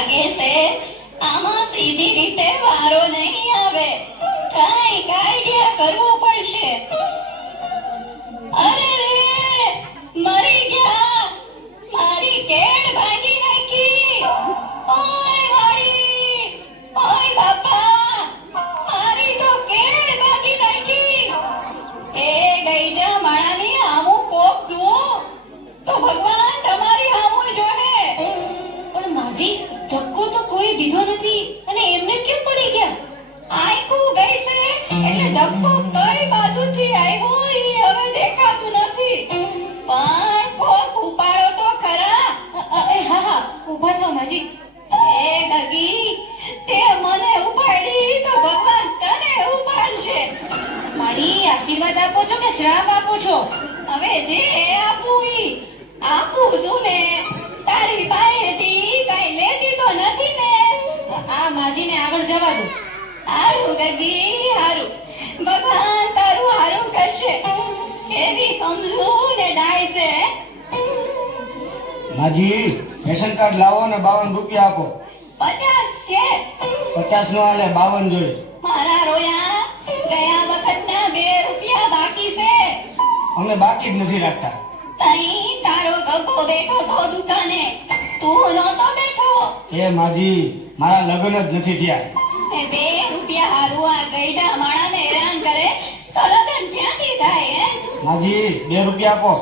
લાગે છે? આમાં સીધી રીતે વારો નહીં આવે. કાંઈક આઈડિયા કરવો પડશે. અરે રે, મરી ગયા મારી કેડ ભાગી નાખી. ઓય એટલે ડબ્બો કઈ બાજુથી આવ્યો એ હવે દેખાતું નથી. પણ કોક ઉપાડો તો ખરા. હા હા ઊભા થાઓ માજી. એ ડગી તે મને ઉપાડી તો ભગવાન તને ઉપાડશે. મારી આશીર્વાદ આપો છો કે શ્રાપ આપો છો? હવે જે આપું ઈ આપું છું ને તારી પાસેથી કઈ લેતી તો નથી ને. આ માજીને આગળ જવા દો. હારું ગગી હારું ભગવાન તારું હારું કરશે. એવી સમજુ ને ડાય છે. માજી રેશન કાર્ડ લાવો ને બાવન રૂપિયા આપો. પચાસ છે. પચાસ નો હાલે બાવન જોઈએ. મારા રોયા ગયા વખતના બે રૂપિયા બાકી છે. અમે બાકી જ નથી રાખતા. તઈ તારો ગગો બેઠો તો દુકાને. તું નહોતો બેઠો. એ માજી મારા લગ્ન જ નથી થયા. બે રૂપિયા હારું આ ગઈડા માણાને હેરાન કરે તો લગન ક્યાંથી થાય એમ? હાજી બે રૂપિયા આપો.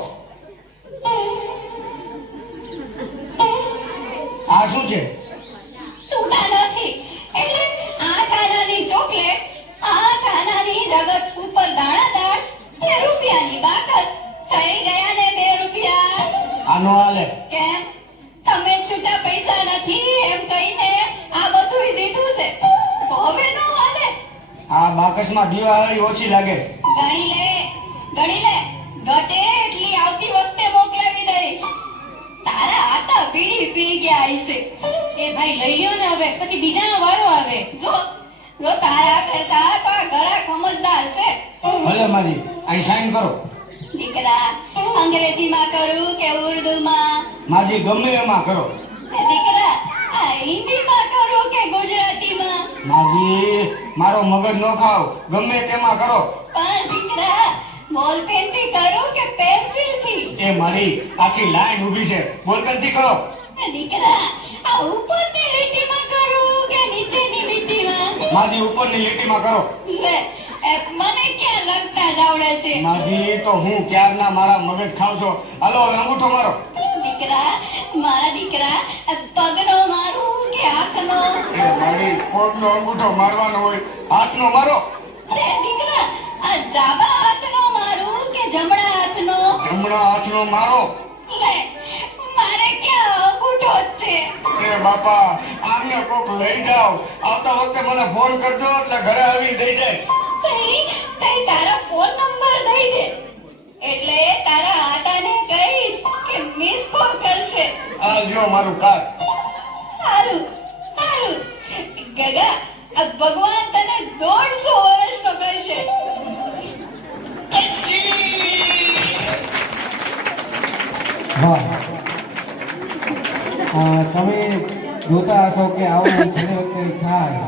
આ શું છે? છૂટા નથી. એટલે આઠ આનાની ચોકલેટ આઠ આનાની જગત ઉપર દાણાદાર બે રૂપિયાની બાકસ. થઈ ગયા ને બે રૂપિયા. આનો હાલે. કેમ? બાકસમાં દિવાળી ઓછી લાગે. ગણી લે ગણી લે. ઘટે એટલી આવતી વખતે મોકલાવી દઈશ. તારા આટા પીડી પી ગયા હશે. એ ભાઈ લઈ લ્યો ને હવે. પછી બીજાનો વારો આવે. જો જો તારા કરતા તો આ ઘણા સમજદાર છે. ભલે મારી અહીં સાઈન કરો. દીકરા અંગ્રેજીમાં કરું કે ઉર્દુમાં? માજી ગમે એમાં કરો. દીકરા આ હિન્દીમાં કરું કે ગુજરાતીમાં? માજી મારો મગજ નો ખાવ ગમે તેમાં કરો. પણ દીકરા બોલપેનથી કરો કે પેન્સિલથી? એ મારી આખી લાઈન ઊભી છે. બોલપેનથી કરો. એ દીકરા આ ઉપરની લીટી માં કરો કે નીચેની લીટીમાં? માજી લીટી માં કરો. લે મને ક્યાં લગતા જાવડે છે? માજી તો હું ક્યારના મારા મગજ ખાવ છો. હાલો હવે અંગૂઠો મારો. દીકરા મારા દીકરા પગનો અંગૂઠો મારવાનો હોય હાથનો મારો. દીકરા આ ડાબા હાથનો મારું કે જમણા હાથનો? જમણા હાથનો મારો. મારે ક્યાં અંગૂઠો છે? એ બાપા આમને કોક લઈ જાઓ. આવતા વખતે મને ફોન કરજો એટલે ઘરે આવી દઈ જાય. તઈ તારા ફોન નંબર દઈ દે. એટલે તારા આટાને કહીશ કે મિસ કોલ કરશે. આ જો મારું કાર્ડ સારું. ગગા, આ ભગવાન તને દોઢસો વર્ષનો કરશે તમે જોતા હશો કે આવું ઘણી વખતે થાય.